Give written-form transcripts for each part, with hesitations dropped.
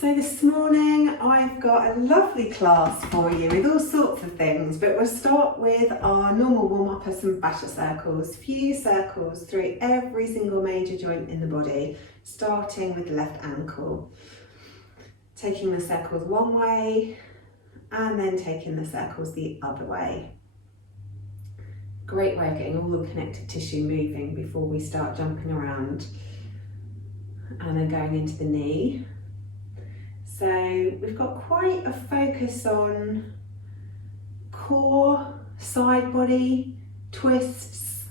So this morning I've got a lovely class for you with all sorts of things, but we'll start with our normal warm-up of some fascia circles. Few circles through every single major joint in the body, starting with the left ankle. Taking the circles one way and then taking the circles the other way. Great way of getting all the connective tissue moving before we start jumping around. And then going into the knee. So we've got quite a focus on core, side body, twists,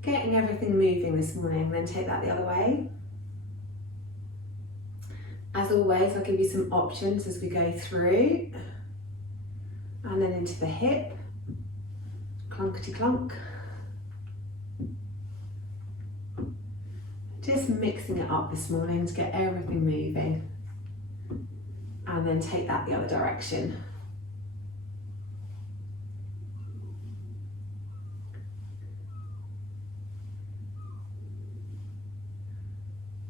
getting everything moving this morning, then take that the other way. As always, I'll give you some options as we go through. And then into the hip, clunkety clunk. Just mixing it up this morning to get everything moving. And then take that the other direction.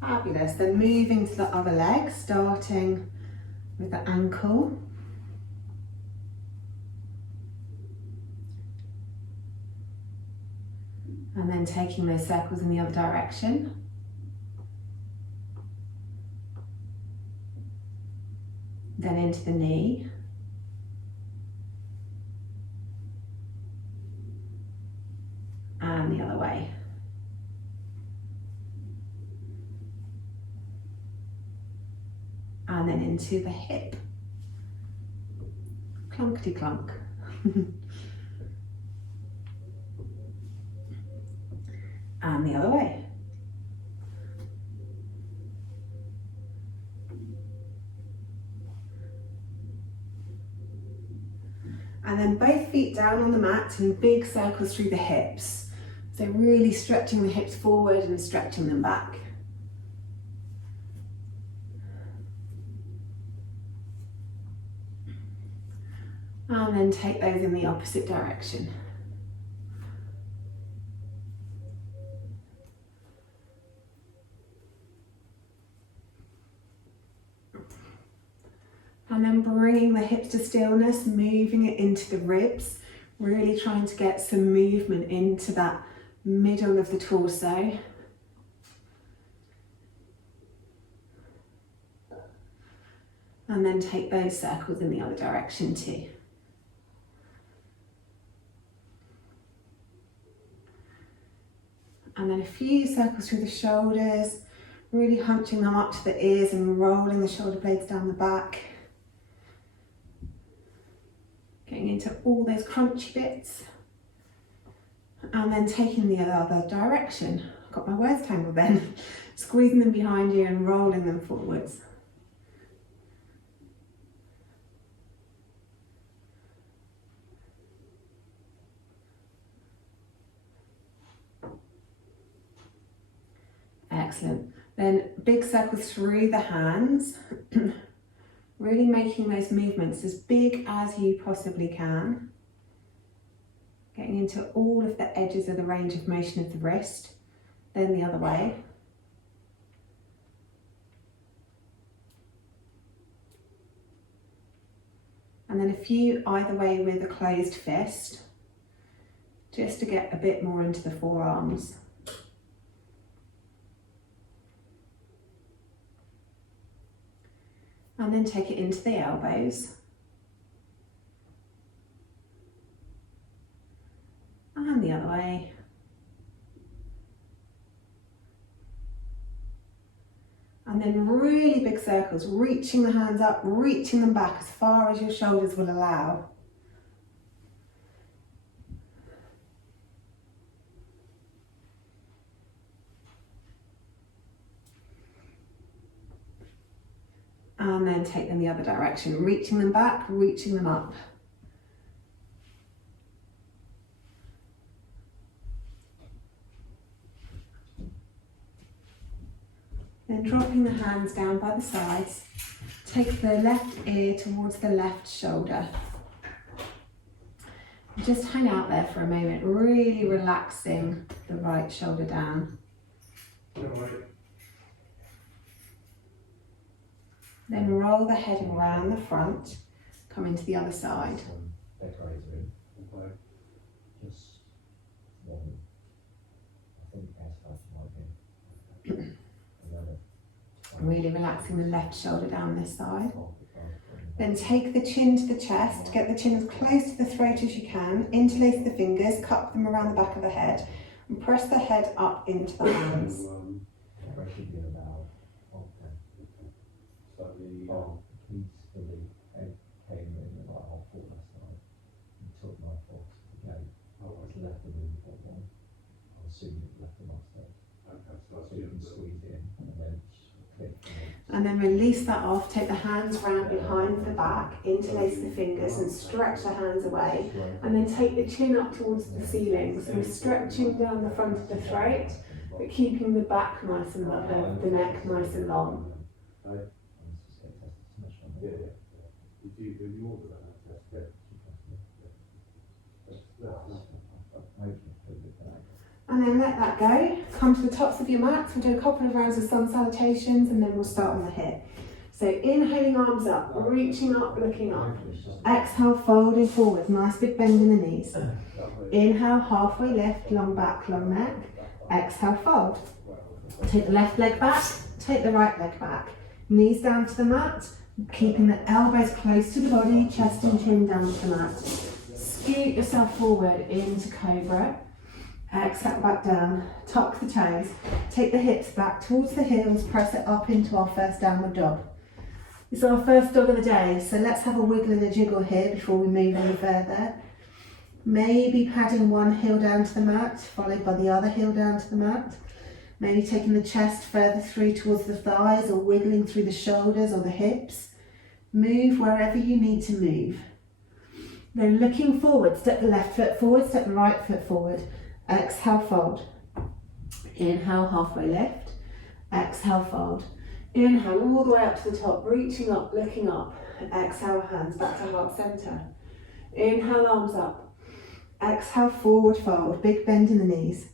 Fabulous. Then moving to the other leg, starting with the ankle. And then taking those circles in the other direction. Then into the knee. And the other way. And then into the hip. Clunkety clunk. And the other way. And then both feet down on the mat in big circles through the hips. So really stretching the hips forward and stretching them back. And then take those in the opposite direction. And then bringing the hips to stillness, moving it into the ribs, really trying to get some movement into that middle of the torso. And then take those circles in the other direction too. And then a few circles through the shoulders, really hunching them up to the ears and rolling the shoulder blades down the back. Getting into all those crunchy bits. And then taking the other direction. Got my words tangled then. Squeezing them behind you and rolling them forwards. Excellent. Then big circles through the hands. Really making those movements as big as you possibly can. Getting into all of the edges of the range of motion of the wrist. Then the other way. And then a few either way with a closed fist. Just to get a bit more into the forearms. And then take it into the elbows. And the other way. And then really big circles, reaching the hands up, reaching them back as far as your shoulders will allow. And then take them the other direction, reaching them back, reaching them up. Then dropping the hands down by the sides, take the left ear towards the left shoulder. Just hang out there for a moment, really relaxing the right shoulder down. Then roll the head around the front, come into the other side. Really relaxing the left shoulder down this side. Then take the chin to the chest, get the chin as close to the throat as you can, interlace the fingers, cup them around the back of the head, and press the head up into the hands. And then release that off, take the hands round behind the back, interlace the fingers and stretch the hands away. And then take the chin up towards the ceiling. So we're stretching down the front of the throat, but keeping the back nice and long, the neck nice and long. And then let that go. Come to the tops of your mats. We'll do a couple of rounds of sun salutations and then we'll start on the hip. So inhaling, arms up, reaching up, looking up. Exhale, folding forward, nice big bend in the knees. Inhale, halfway lift, long back, long neck. Exhale, fold. Take the left leg back, take the right leg back. Knees down to the mat, keeping the elbows close to the body, chest and chin down to the mat. Scoot yourself forward into cobra. Exhale back down, tuck the toes, take the hips back towards the heels, press it up into our first downward dog. It's our first dog of the day, so let's have a wiggle and a jiggle here before we move any further. Maybe padding one heel down to the mat, followed by the other heel down to the mat. Maybe taking the chest further through towards the thighs or wiggling through the shoulders or the hips. Move wherever you need to move. Then looking forward, step the left foot forward, step the right foot forward. Exhale, fold. Inhale, halfway lift. Exhale, fold. Inhale all the way up to the top, reaching up, looking up. Exhale, hands back to heart center. Inhale, arms up. Exhale, forward fold, big bend in the knees.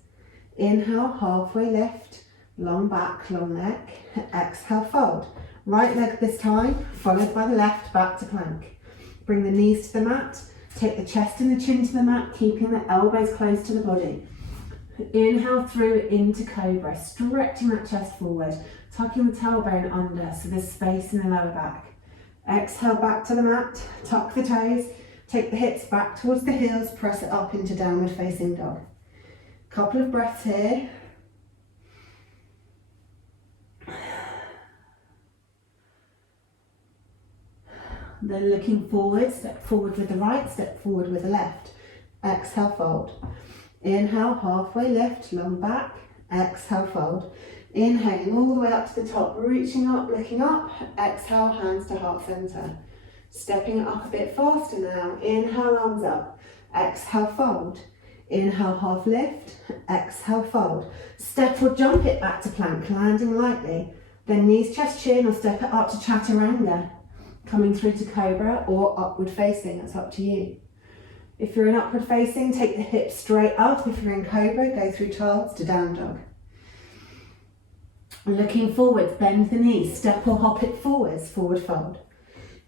Inhale, halfway lift, long back, long neck. Exhale, fold. Right leg this time, followed by the left, back to plank. Bring the knees to the mat. Take the chest and the chin to the mat, keeping the elbows close to the body. Inhale through into cobra, stretching that chest forward, tucking the tailbone under so there's space in the lower back. Exhale back to the mat, tuck the toes, take the hips back towards the heels, press it up into downward facing dog. Couple of breaths here. Then looking forward, step forward with the right, step forward with the left. Exhale, fold. Inhale, halfway lift, long back. Exhale, fold. Inhaling all the way up to the top, reaching up, looking up. Exhale, hands to heart center. Stepping it up a bit faster now. Inhale, arms up. Exhale, fold. Inhale, half lift. Exhale, fold. Step or jump it back to plank, landing lightly. Then knees, chest, chin, or step it up to chaturanga. Coming through to cobra or upward facing, that's up to you. If you're in upward facing, take the hips straight up. If you're in cobra, go through child's to down dog. Looking forwards, bend the knees, step or hop it forwards, forward fold.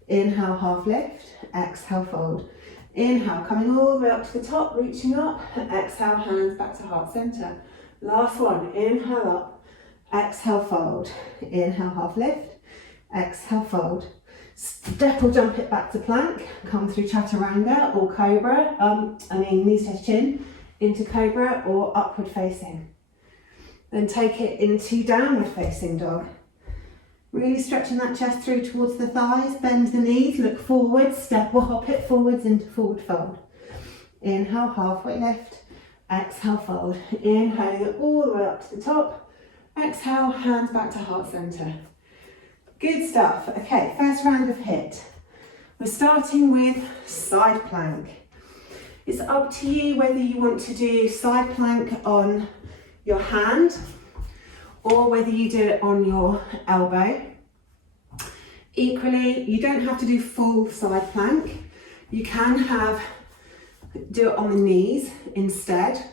Inhale, half lift, exhale, fold. Inhale, coming all the way up to the top, reaching up. Exhale, hands back to heart center. Last one, inhale up, exhale, fold. Inhale, half lift, exhale, fold. Step or jump it back to plank, come through chaturanga or cobra, knees, chest, chin, into cobra or upward facing. Then take it into downward facing dog. Really stretching that chest through towards the thighs, bend the knees, look forward, step or hop it forwards into forward fold. Inhale, halfway lift, exhale, fold. Inhaling it all the way up to the top. Exhale, hands back to heart center. Good stuff. Okay, first round of HIIT. We're starting with side plank. It's up to you whether you want to do side plank on your hand or whether you do it on your elbow. Equally, you don't have to do full side plank. You can do it on the knees instead,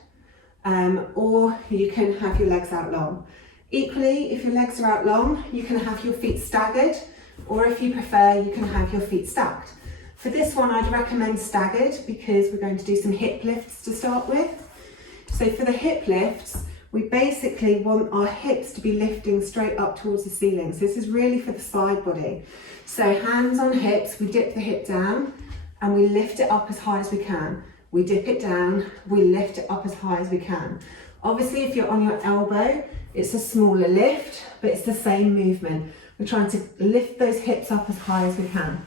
or you can have your legs out long. Equally, if your legs are out long, you can have your feet staggered or if you prefer, you can have your feet stacked. For this one, I'd recommend staggered because we're going to do some hip lifts to start with. So for the hip lifts, we basically want our hips to be lifting straight up towards the ceiling. So this is really for the side body. So hands on hips, we dip the hip down and we lift it up as high as we can. We dip it down, we lift it up as high as we can. Obviously, if you're on your elbow, it's a smaller lift, but it's the same movement. We're trying to lift those hips up as high as we can.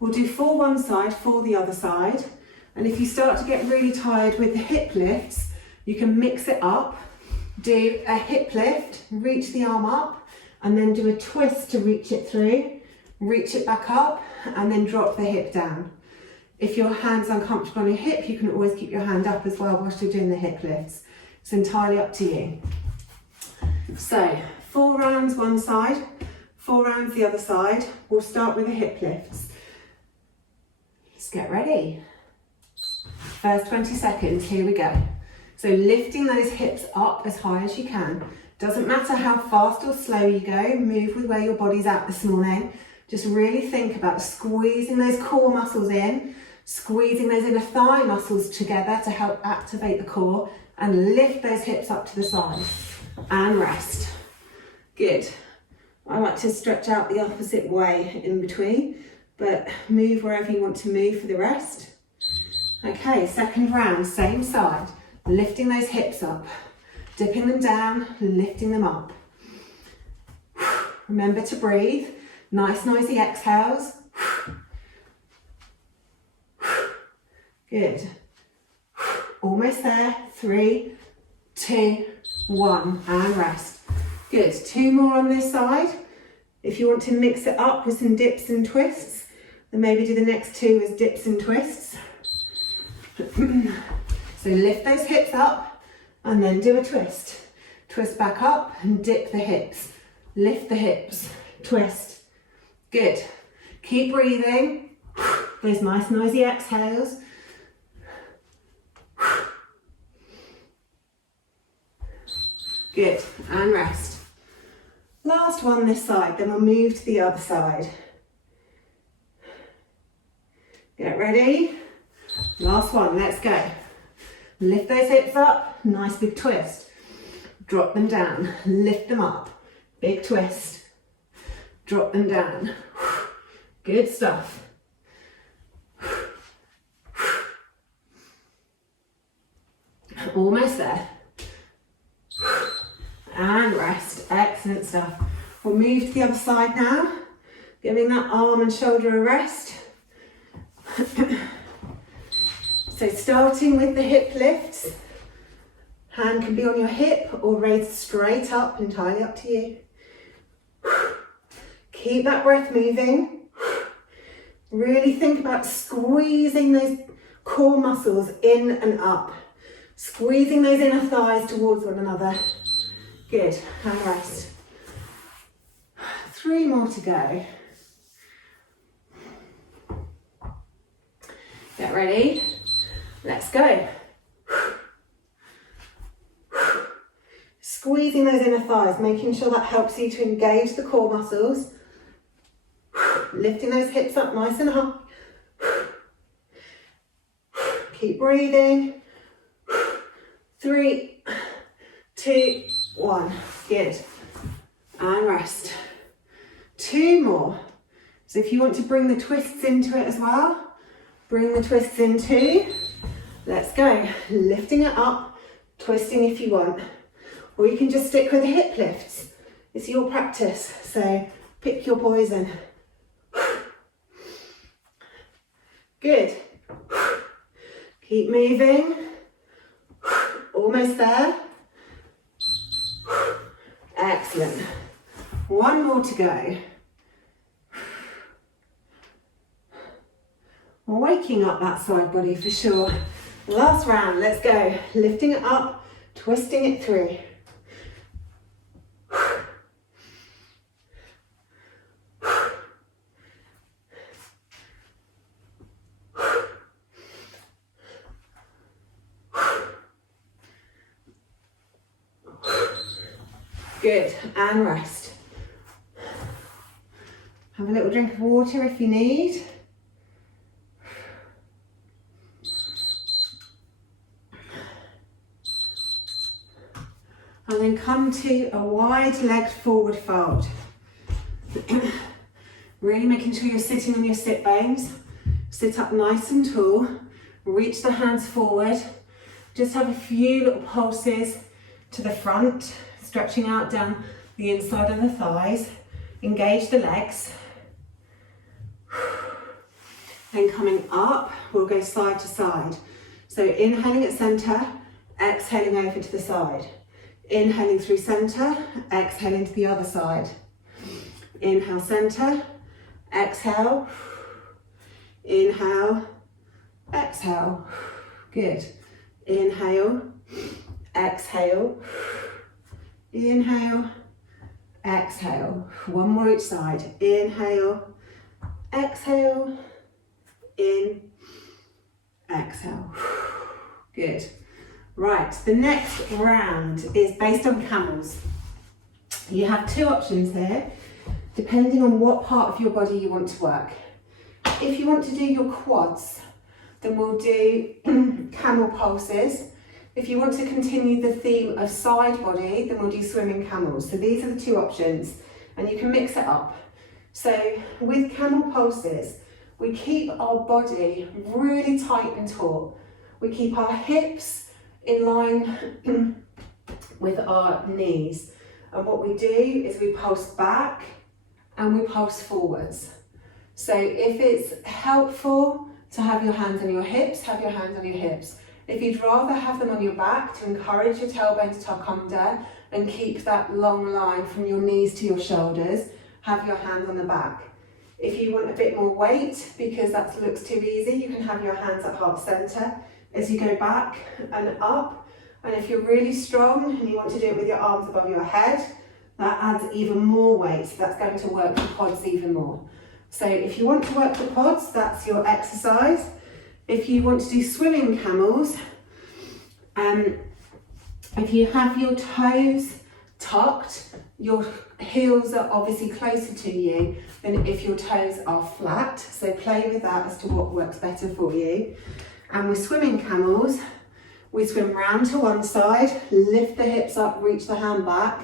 We'll do 4 one side, 4 the other side. And if you start to get really tired with the hip lifts, you can mix it up. Do a hip lift, reach the arm up, and then do a twist to reach it through, reach it back up, and then drop the hip down. If your hand's uncomfortable on your hip, you can always keep your hand up as well whilst you're doing the hip lifts. It's entirely up to you. So, 4 rounds one side, 4 rounds the other side. We'll start with the hip lifts. Let's get ready. First 20 seconds, here we go. So lifting those hips up as high as you can. Doesn't matter how fast or slow you go, move with where your body's at this morning. Just really think about squeezing those core muscles in, squeezing those inner thigh muscles together to help activate the core, and lift those hips up to the side. And rest. Good. I like to stretch out the opposite way in between, but move wherever you want to move for the rest. Okay, second round, same side. Lifting those hips up, dipping them down, lifting them up. Remember to breathe. Nice noisy exhales. Good. Almost there. 3, 2, 1, and rest. Good. 2 more on this side. If you want to mix it up with some dips and twists, then maybe do the next 2 as dips and twists. So lift those hips up and then do a twist. Twist back up and dip the hips. Lift the hips, twist. Good. Keep breathing. Those nice noisy exhales. Good, and rest. Last one this side, then we'll move to the other side. Get ready. Last one, let's go. Lift those hips up, nice big twist. Drop them down, lift them up, big twist. Drop them down. Good stuff. Almost there. And rest, excellent stuff. We'll move to the other side now, giving that arm and shoulder a rest. So starting with the hip lifts, hand can be on your hip or raised straight up, entirely up to you. Keep that breath moving. Really think about squeezing those core muscles in and up. Squeezing those inner thighs towards one another. Good, and rest. 3 more to go. Get ready. Let's go. Squeezing those inner thighs, making sure that helps you to engage the core muscles. Lifting those hips up nice and high. Keep breathing. 3, 2, 1. Good. And rest. 2 more. So if you want to bring the twists into it as well, bring the twists in too. Let's go. Lifting it up, twisting if you want. Or you can just stick with the hip lifts. It's your practice, so pick your poison. Good. Keep moving. Almost there. Excellent. 1 more to go. We're waking up that side body for sure. Last round, let's go. Lifting it up, twisting it through. Good, and rest. Have a little drink of water if you need. And then come to a wide-legged forward fold. Really making sure you're sitting on your sit bones. Sit up nice and tall. Reach the hands forward. Just have a few little pulses to the front, stretching out down the inside of the thighs. Engage the legs. Then coming up, we'll go side to side. So inhaling at center, exhaling over to the side. Inhaling through center, exhaling to the other side. Inhale center, exhale, inhale, exhale. Good. Inhale, exhale, inhale, exhale. One more each side. Inhale, exhale, in, exhale. Good. Right, the next round is based on camels. You have two options here, depending on what part of your body you want to work. If you want to do your quads, then we'll do camel pulses. If you want to continue the theme of side body, then we'll do swimming camels. So these are the two options, and you can mix it up. So with camel pulses, we keep our body really tight and taut. We keep our hips in line with our knees. And what we do is we pulse back and we pulse forwards. So if it's helpful to have your hands on your hips, have your hands on your hips. If you'd rather have them on your back to encourage your tailbone to tuck under and keep that long line from your knees to your shoulders, have your hands on the back. If you want a bit more weight, because that looks too easy, you can have your hands at heart center as you go back and up. And if you're really strong and you want to do it with your arms above your head, that adds even more weight. So that's going to work the quads even more. So if you want to work the quads, that's your exercise. If you want to do swimming camels, if you have your toes tucked, your heels are obviously closer to you than if your toes are flat. So play with that as to what works better for you. And with swimming camels, we swim round to one side, lift the hips up, reach the hand back,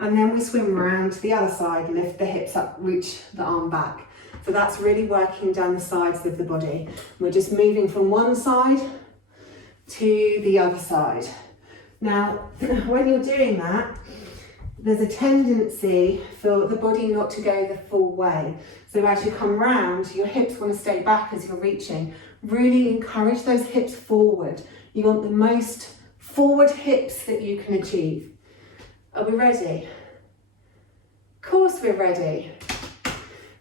and then we swim round to the other side, lift the hips up, reach the arm back. So that's really working down the sides of the body. We're just moving from one side to the other side. Now, when you're doing that, there's a tendency for the body not to go the full way. So as you come round, your hips want to stay back as you're reaching. Really encourage those hips forward. You want the most forward hips that you can achieve. Are we ready? Of course we're ready.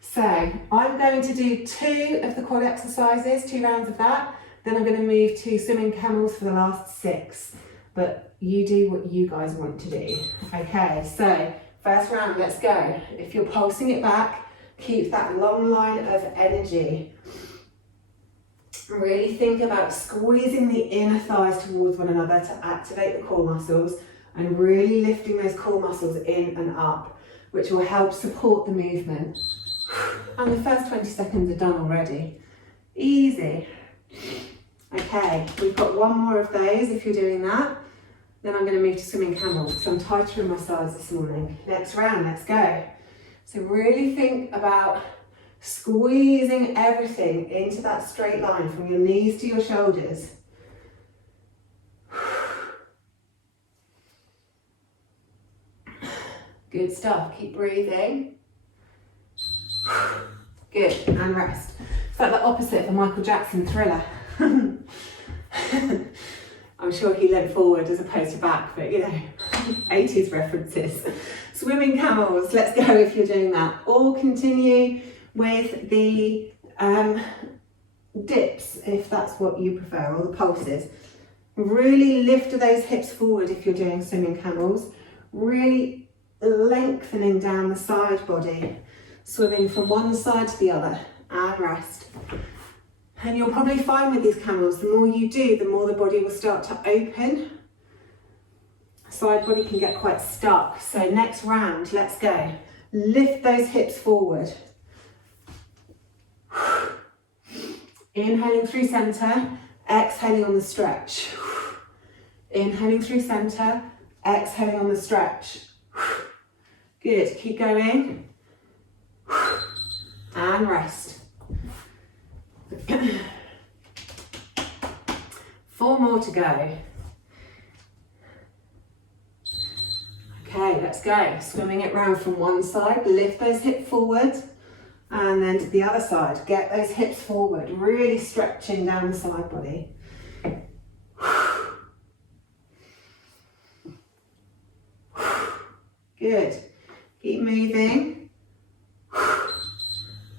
So I'm going to do 2 of the quad exercises, 2 rounds of that. Then I'm going to move to swimming camels for the last 6. But you do what you guys want to do. Okay, so first round, let's go. If you're pulsing it back, keep that long line of energy. Really think about squeezing the inner thighs towards one another to activate the core muscles and really lifting those core muscles in and up, which will help support the movement. And the first 20 seconds are done already. Easy. Okay, we've got one more of those if you're doing that. Then I'm going to move to swimming camel because I'm tighter in my sides this morning. Next round, let's go. So really think about squeezing everything into that straight line from your knees to your shoulders. Good stuff, keep breathing. Good, and rest. It's like the opposite of a Michael Jackson Thriller. I'm sure he leant forward as opposed to back, but you know, 80s references. Swimming camels, let's go if you're doing that. Or continue with the dips, if that's what you prefer, or the pulses. Really lift those hips forward if you're doing swimming camels. Really lengthening down the side body. Swimming from one side to the other, and rest. And you'll probably find with these camels, the more you do, the more the body will start to open. Side body can get quite stuck. So next round, let's go. Lift those hips forward. Inhaling through center, exhaling on the stretch. Inhaling through center, exhaling on the stretch. Good, keep going. And rest. 4 more to go. Okay, let's go. Swimming it round from one side, lift those hips forward, and then to the other side. Get those hips forward, really stretching down the side body. Good. Keep moving.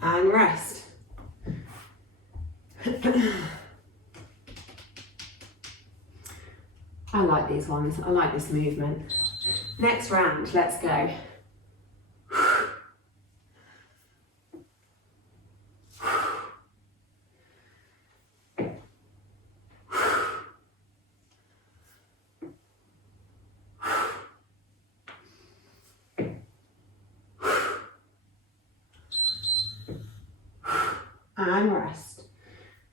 And rest. I like these ones. I like this movement. Next round, let's go. And rest.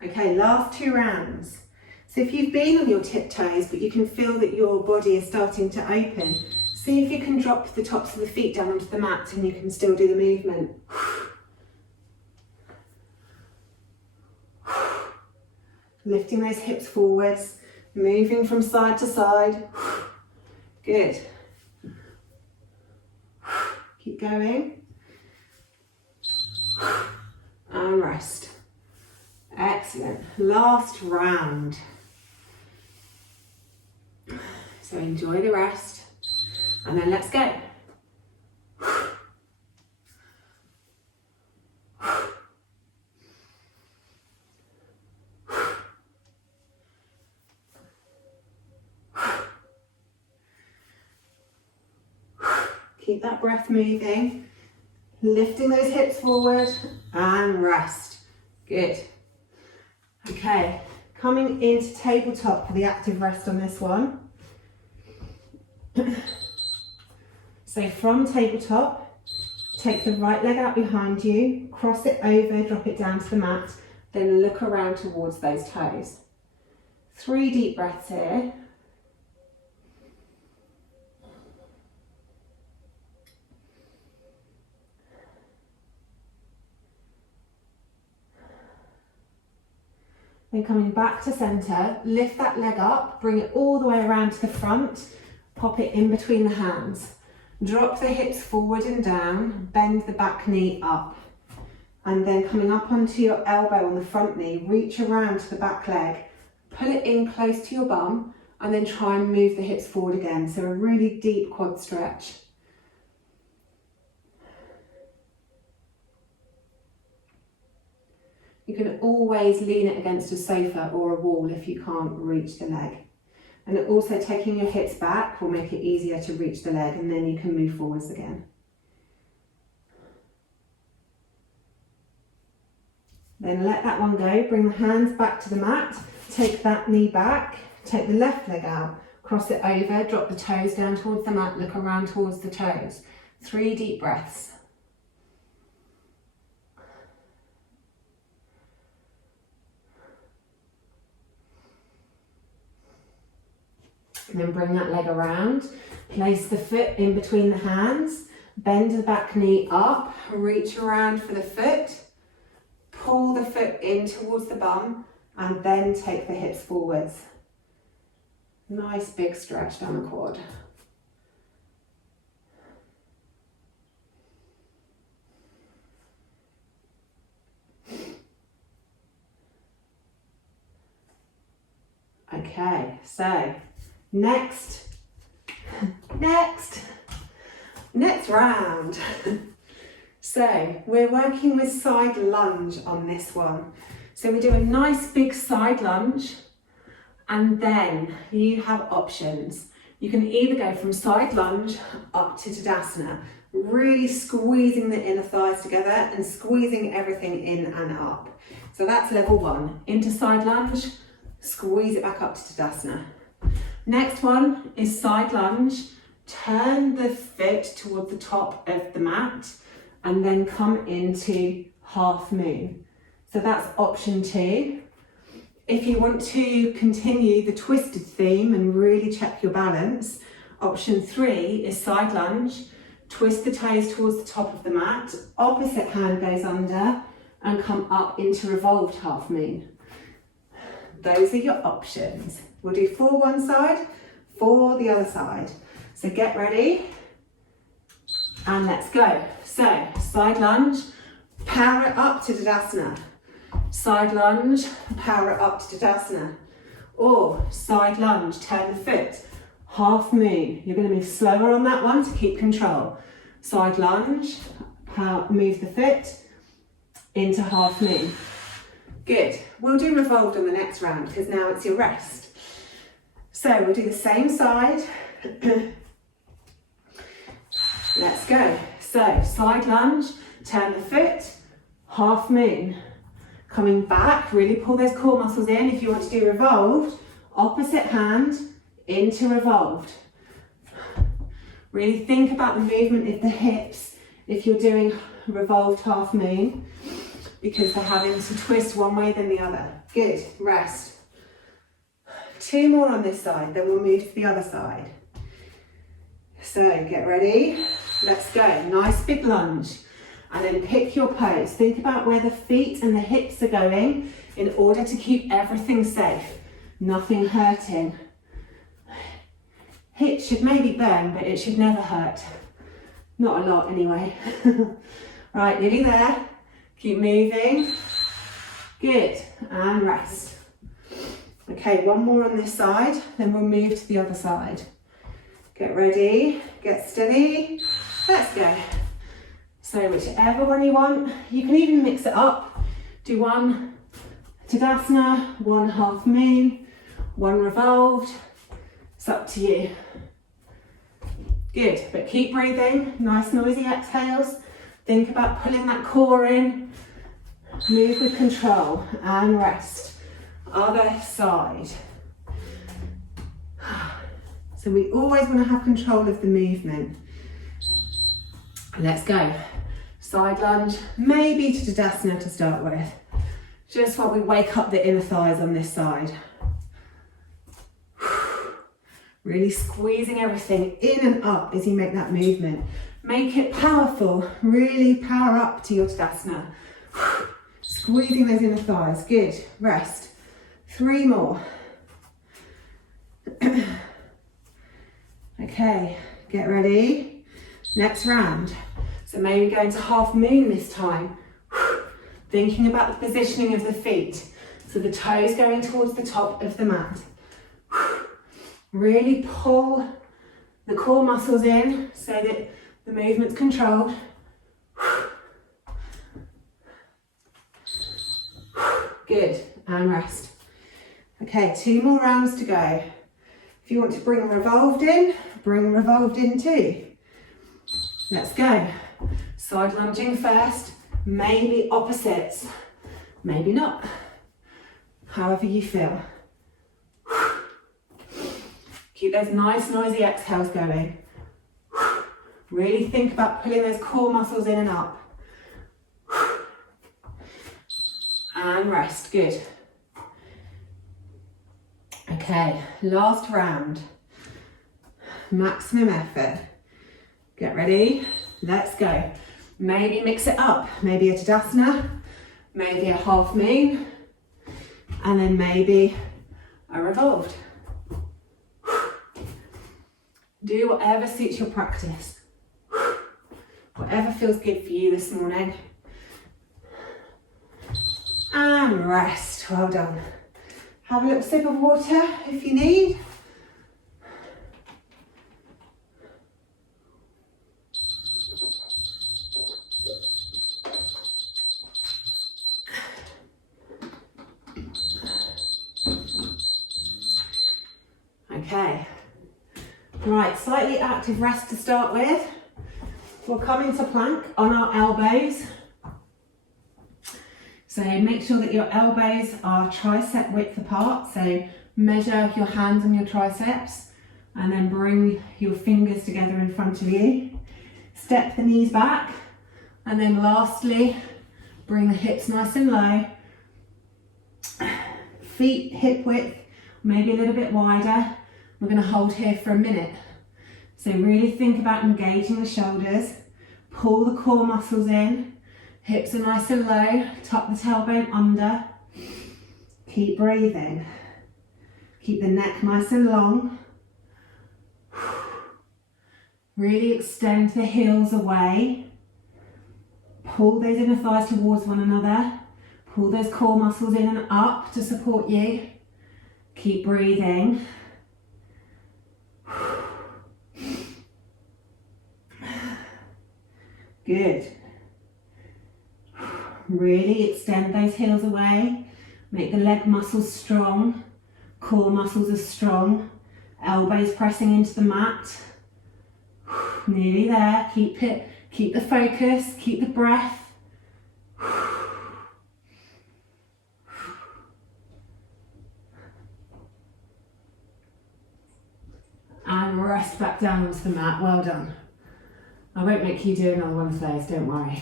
Okay, last 2 rounds. So if you've been on your tiptoes, but you can feel that your body is starting to open, see if you can drop the tops of the feet down onto the mat and you can still do the movement. Lifting those hips forwards, moving from side to side. Good. Keep going. And rest. Excellent. Last round. So enjoy the rest, and then let's go. Keep that breath moving, lifting those hips forward and rest. Good. Okay, coming into tabletop for the active rest on this one. So from tabletop, take the right leg out behind you, cross it over, drop it down to the mat, then look around towards those toes. 3 deep breaths here. Then coming back to center, lift that leg up, bring it all the way around to the front, pop it in between the hands. Drop the hips forward and down, bend the back knee up. And then coming up onto your elbow on the front knee, reach around to the back leg, pull it in close to your bum, and then try and move the hips forward again. So a really deep quad stretch. You can always lean it against a sofa or a wall if you can't reach the leg. And also taking your hips back will make it easier to reach the leg, and then you can move forwards again. Then let that one go, bring the hands back to the mat, take that knee back, take the left leg out, cross it over, drop the toes down towards the mat, look around towards the toes. 3 deep breaths. And then bring that leg around, place the foot in between the hands, bend the back knee up, reach around for the foot, pull the foot in towards the bum, and then take the hips forwards. Nice big stretch down the quad. Okay, so next round. So we're working with side lunge on this one. So we do a nice big side lunge, and then you have options. You can either go from side lunge up to Tadasana, really squeezing the inner thighs together and squeezing everything in and up. So that's level 1. Into side lunge, squeeze it back up to Tadasana. Next one is side lunge. Turn the foot toward the top of the mat and then come into half moon. So that's option 2. If you want to continue the twisted theme and really check your balance, option 3 is side lunge. Twist the toes towards the top of the mat, opposite hand goes under and come up into revolved half moon. Those are your options. We'll do 4 one side, 4 the other side. So get ready and let's go. So side lunge, power it up to Tadasana. Side lunge, power it up to Tadasana. Or side lunge, turn the foot, half moon. You're going to move slower on that one to keep control. Side lunge, move the foot into half moon. Good. We'll do revolved on the next round because now it's your rest. So we'll do the same side. Let's go. So side lunge, turn the foot, half moon. Coming back, really pull those core muscles in. If you want to do revolved, opposite hand into revolved. Really think about the movement of the hips if you're doing revolved half moon, because they're having to twist one way than the other. Good, rest. 2 more on this side, then we'll move to the other side. So get ready, let's go. Nice big lunge. And then pick your pose. Think about where the feet and the hips are going in order to keep everything safe, nothing hurting. Hips should maybe burn, but it should never hurt. Not a lot anyway. Right, nearly there. Keep moving. Good, and rest. Okay, 1 more on this side, then we'll move to the other side. Get ready, get steady, let's go. So whichever one you want, you can even mix it up. Do 1 Tadasana, 1 half moon, 1 revolved. It's up to you. Good, but keep breathing, nice noisy exhales. Think about pulling that core in. Move with control and rest. Other side. So we always want to have control of the movement. Let's go. Side lunge, maybe to Tadasana to start with. Just while we wake up the inner thighs on this side. Really squeezing everything in and up as you make that movement. Make it powerful. Really power up to your Tadasana. Squeezing those inner thighs. Good. Rest. 3 more. Okay, get ready. Next round. So maybe go into half moon this time. Thinking about the positioning of the feet. So the toes going towards the top of the mat. Really pull the core muscles in so that the movement's controlled. Good, and rest. Okay, 2 more rounds to go. If you want to bring revolved in too. Let's go. Side lunging first, maybe opposites, maybe not. However you feel. Keep those nice noisy exhales going. Really think about pulling those core muscles in and up. And rest, good. Okay, last round. Maximum effort. Get ready, let's go. Maybe mix it up. Maybe a Tadasana, maybe a half moon, and then maybe a revolved. Do whatever suits your practice. Whatever feels good for you this morning. And rest, well done. Have a little sip of water if you need. Okay, right, slightly active rest to start with. We'll come into plank on our elbows. So make sure that your elbows are tricep width apart. So measure your hands on your triceps and then bring your fingers together in front of you. Step the knees back and then lastly, bring the hips nice and low feet hip width, maybe a little bit wider. We're going to hold here for a minute. So really think about engaging the shoulders, pull the core muscles in, hips are nice and low, tuck the tailbone under. Keep breathing. Keep the neck nice and long. Really extend the heels away. Pull those inner thighs towards one another. Pull those core muscles in and up to support you. Keep breathing. Good. Really extend those heels away. Make the leg muscles strong. Core muscles are strong. Elbows pressing into the mat. Nearly there. Keep it. Keep the focus. Keep the breath. And rest back down onto the mat. Well done. I won't make you do another one of those, don't worry.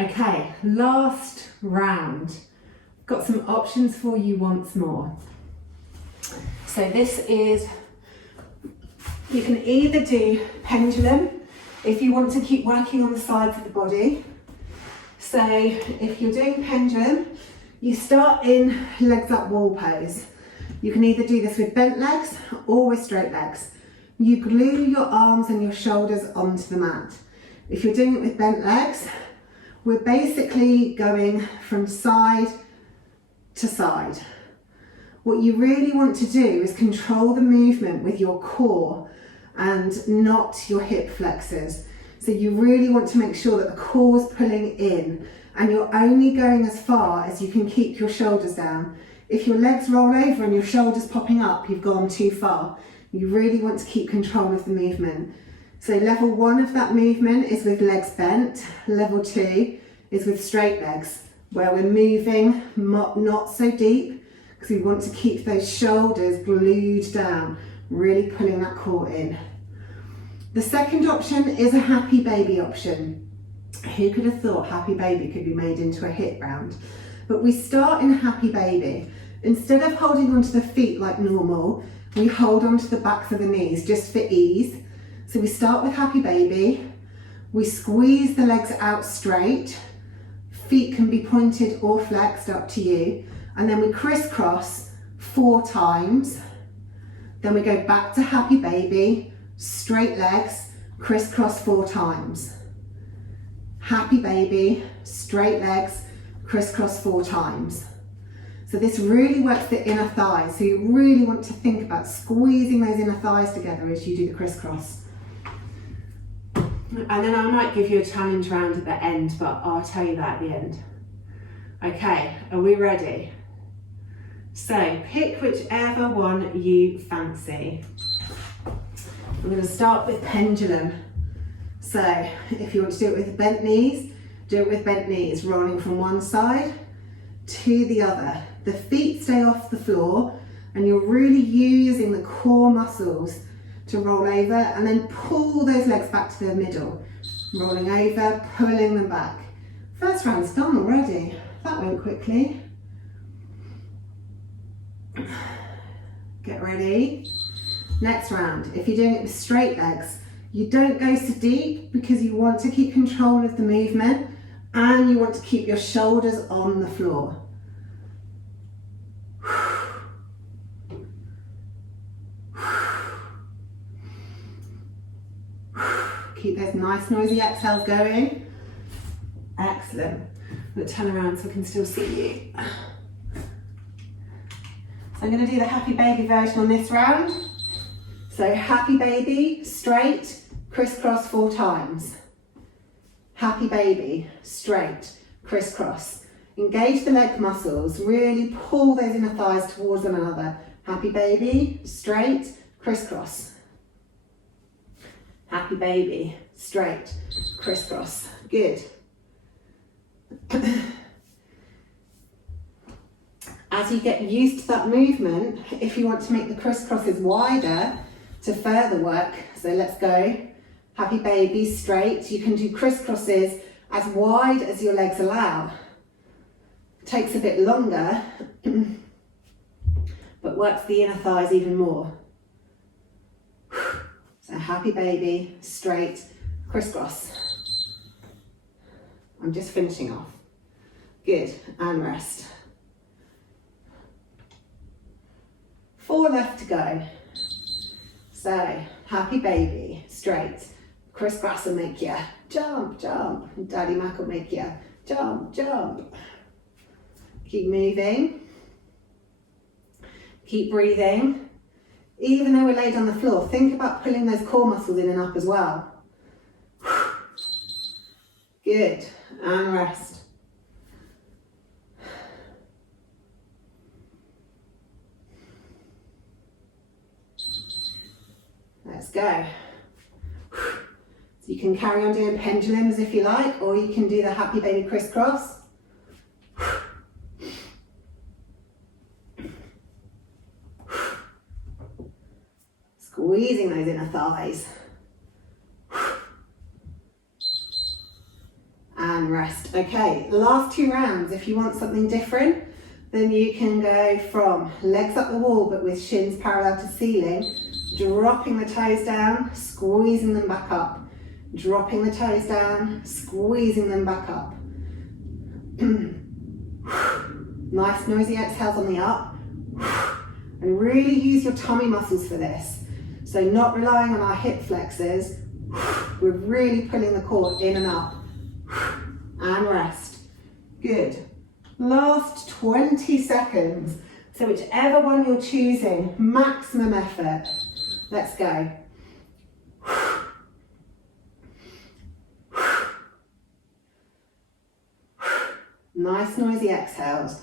Okay, last round. Got some options for you once more. So this is, you can either do pendulum if you want to keep working on the sides of the body. So if you're doing pendulum, you start in legs up wall pose. You can either do this with bent legs or with straight legs. You glue your arms and your shoulders onto the mat. If you're doing it with bent legs, we're basically going from side to side. What you really want to do is control the movement with your core and not your hip flexors. So you really want to make sure that the core's pulling in and you're only going as far as you can keep your shoulders down. If your legs roll over and your shoulders popping up, you've gone too far. You really want to keep control of the movement. So level 1 of that movement is with legs bent. Level 2 is with straight legs, where we're moving not so deep, because we want to keep those shoulders glued down, really pulling that core in. The second option is a happy baby option. Who could have thought happy baby could be made into a HIIT round? But we start in happy baby. Instead of holding onto the feet like normal, we hold onto the backs of the knees just for ease. So we start with happy baby. We squeeze the legs out straight. Feet can be pointed or flexed, up to you. And then we crisscross 4 times. Then we go back to happy baby, straight legs, crisscross 4 times. Happy baby, straight legs, crisscross 4 times. So this really works the inner thighs. So you really want to think about squeezing those inner thighs together as you do the crisscross. And then I might give you a challenge round at the end, but I'll tell you that at the end. Okay, are we ready? So pick whichever one you fancy. I'm going to start with pendulum. So if you want to do it with bent knees, do it with bent knees, rolling from one side to the other. The feet stay off the floor and you're really using the core muscles to roll over and then pull those legs back to the middle. Rolling over, pulling them back. First round's done already. That went quickly. Get ready. Next round. If you're doing it with straight legs, you don't go so deep because you want to keep control of the movement and you want to keep your shoulders on the floor. Keep those nice noisy exhales going. Excellent. I'm going to turn around so I can still see you. So I'm going to do the happy baby version on this round. So happy baby, straight, crisscross 4 times. Happy baby, straight, crisscross. Engage the leg muscles, really pull those inner thighs towards one another. Happy baby, straight, crisscross. Happy baby, straight, crisscross. Good. As you get used to that movement, if you want to make the crisscrosses wider to further work, so let's go. Happy baby, straight. You can do crisscrosses as wide as your legs allow. Takes a bit longer. but works the inner thighs even more. So happy baby, straight, crisscross. I'm just finishing off. Good, and rest. 4 left to go. So, happy baby, straight, crisscross will make you jump, jump. Daddy Mac will make you jump, jump. Keep moving. Keep breathing. Even though we're laid on the floor, think about pulling those core muscles in and up as well. Good, and rest. Let's go. So you can carry on doing pendulums if you like, or you can do the happy baby crisscross. Squeezing those inner thighs. And rest. Okay, the last 2 rounds, if you want something different, then you can go from legs up the wall but with shins parallel to ceiling, dropping the toes down, squeezing them back up. Dropping the toes down, squeezing them back up. Nice noisy exhales on the up. And really use your tummy muscles for this. So not relying on our hip flexors, we're really pulling the core in and up. And rest. Good. Last 20 seconds. So whichever one you're choosing, maximum effort. Let's go. Nice noisy exhales.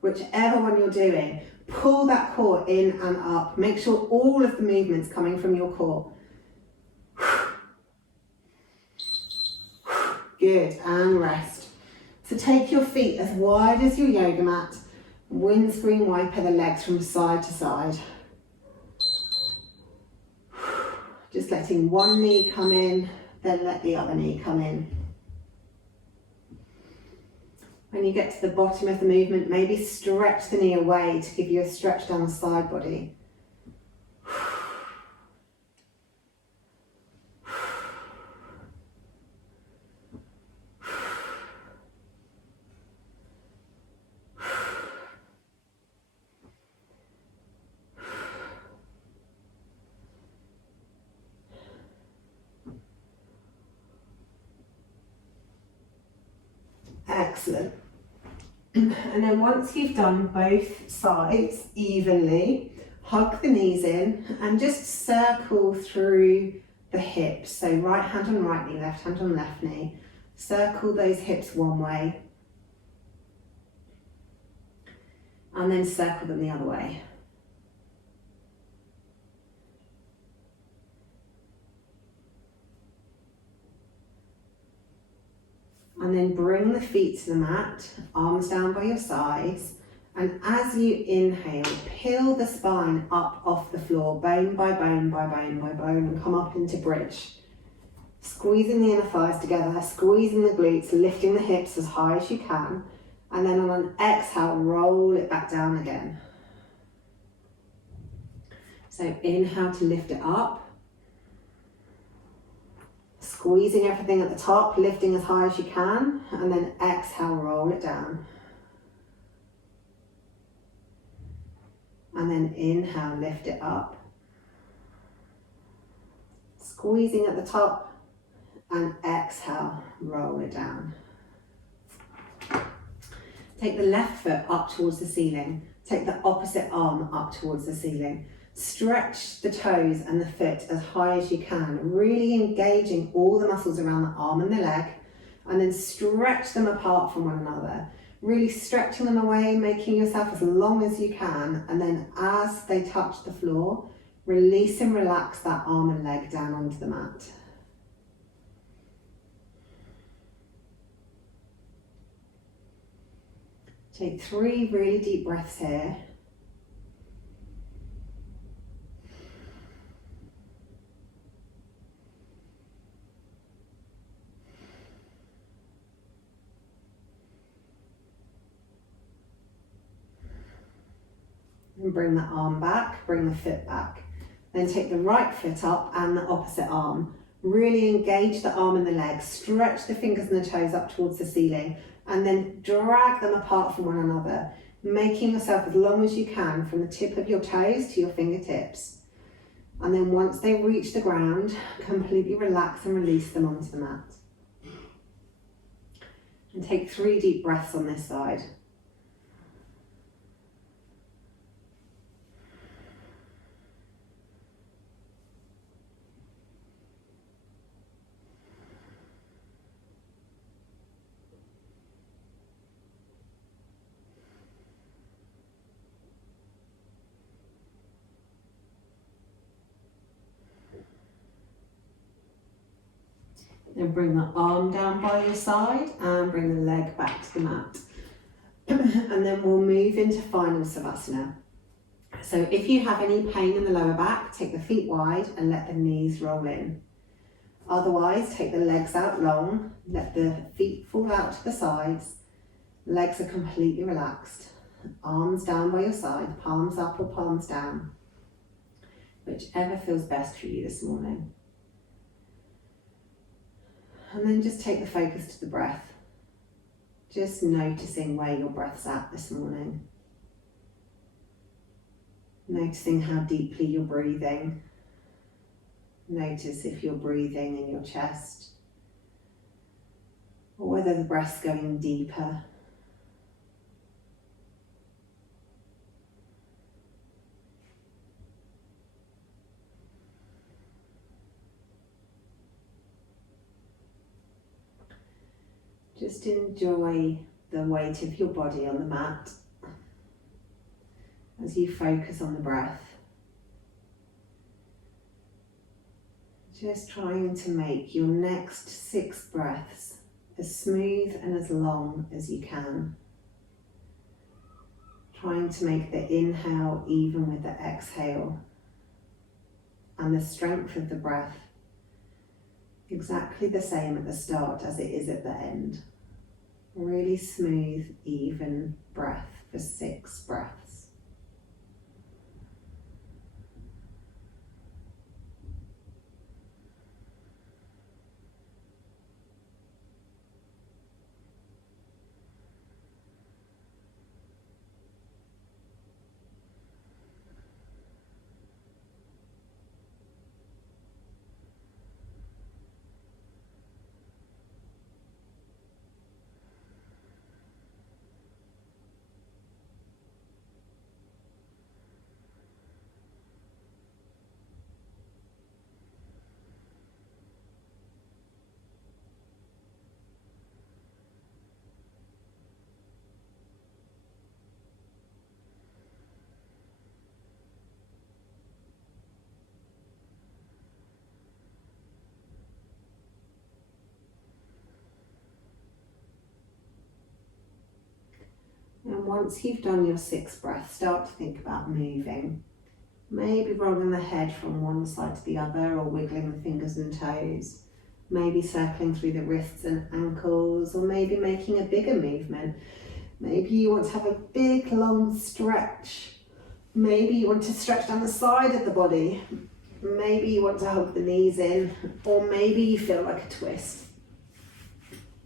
Whichever one you're doing, pull that core in and up. Make sure all of the movement's coming from your core. Good, and rest. So take your feet as wide as your yoga mat. Windscreen wiper the legs from side to side. Just letting one knee come in, then let the other knee come in. When you get to the bottom of the movement, maybe stretch the knee away to give you a stretch down the side body. Excellent. And then once you've done both sides evenly, hug the knees in and just circle through the hips. So right hand on right knee, left hand on left knee. Circle those hips one way and then circle them the other way. And then bring the feet to the mat, arms down by your sides. And as you inhale, peel the spine up off the floor, bone by bone by bone by bone, and come up into bridge. Squeezing the inner thighs together, squeezing the glutes, lifting the hips as high as you can. And then on an exhale, roll it back down again. So inhale to lift it up. Squeezing everything at the top, lifting as high as you can, and then exhale, roll it down. And then inhale, lift it up. Squeezing at the top, and exhale, roll it down. Take the left foot up towards the ceiling. Take the opposite arm up towards the ceiling. Stretch the toes and the foot as high as you can, really engaging all the muscles around the arm and the leg, and then stretch them apart from one another. Really stretching them away, making yourself as long as you can, and then as they touch the floor, release and relax that arm and leg down onto the mat. Take 3 really deep breaths here. and bring the arm back, bring the foot back. Then take the right foot up and the opposite arm. Really engage the arm and the leg, stretch the fingers and the toes up towards the ceiling, and then drag them apart from one another, making yourself as long as you can from the tip of your toes to your fingertips. And then once they reach the ground, completely relax and release them onto the mat. And take 3 deep breaths on this side. Then bring the arm down by your side and bring the leg back to the mat. And then we'll move into final Savasana. So if you have any pain in the lower back, take the feet wide and let the knees roll in. Otherwise, take the legs out long, let the feet fall out to the sides. Legs are completely relaxed. Arms down by your side, palms up or palms down. Whichever feels best for you this morning. And then just take the focus to the breath. Just noticing where your breath's at this morning. Noticing how deeply you're breathing. Notice if you're breathing in your chest, or whether the breath's going deeper. Just enjoy the weight of your body on the mat as you focus on the breath. Just trying to make your next 6 breaths as smooth and as long as you can. Trying to make the inhale even with the exhale, and the strength of the breath exactly the same at the start as it is at the end. Really smooth, even breath for 6 breaths. And once you've done your 6 breaths, start to think about moving. Maybe rolling the head from one side to the other, or wiggling the fingers and toes. Maybe circling through the wrists and ankles, or maybe making a bigger movement. Maybe you want to have a big long stretch. Maybe you want to stretch down the side of the body. Maybe you want to hug the knees in, or maybe you feel like a twist.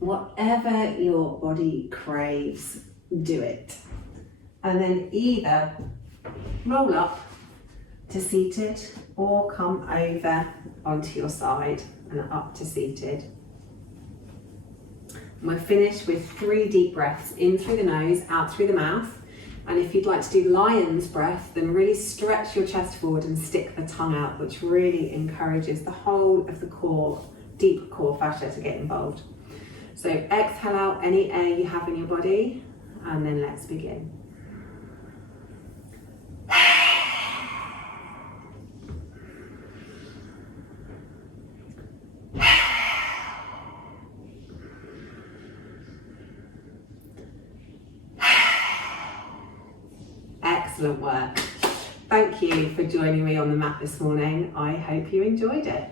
Whatever your body craves, do it. And then either roll up to seated or come over onto your side and up to seated. And we're finished with 3 deep breaths, in through the nose, out through the mouth. And if you'd like to do lion's breath, then really stretch your chest forward and stick the tongue out, which really encourages the whole of the core, deep core fascia to get involved. So exhale out any air you have in your body, and then let's begin. Excellent work. Thank you for joining me on the mat this morning. I hope you enjoyed it.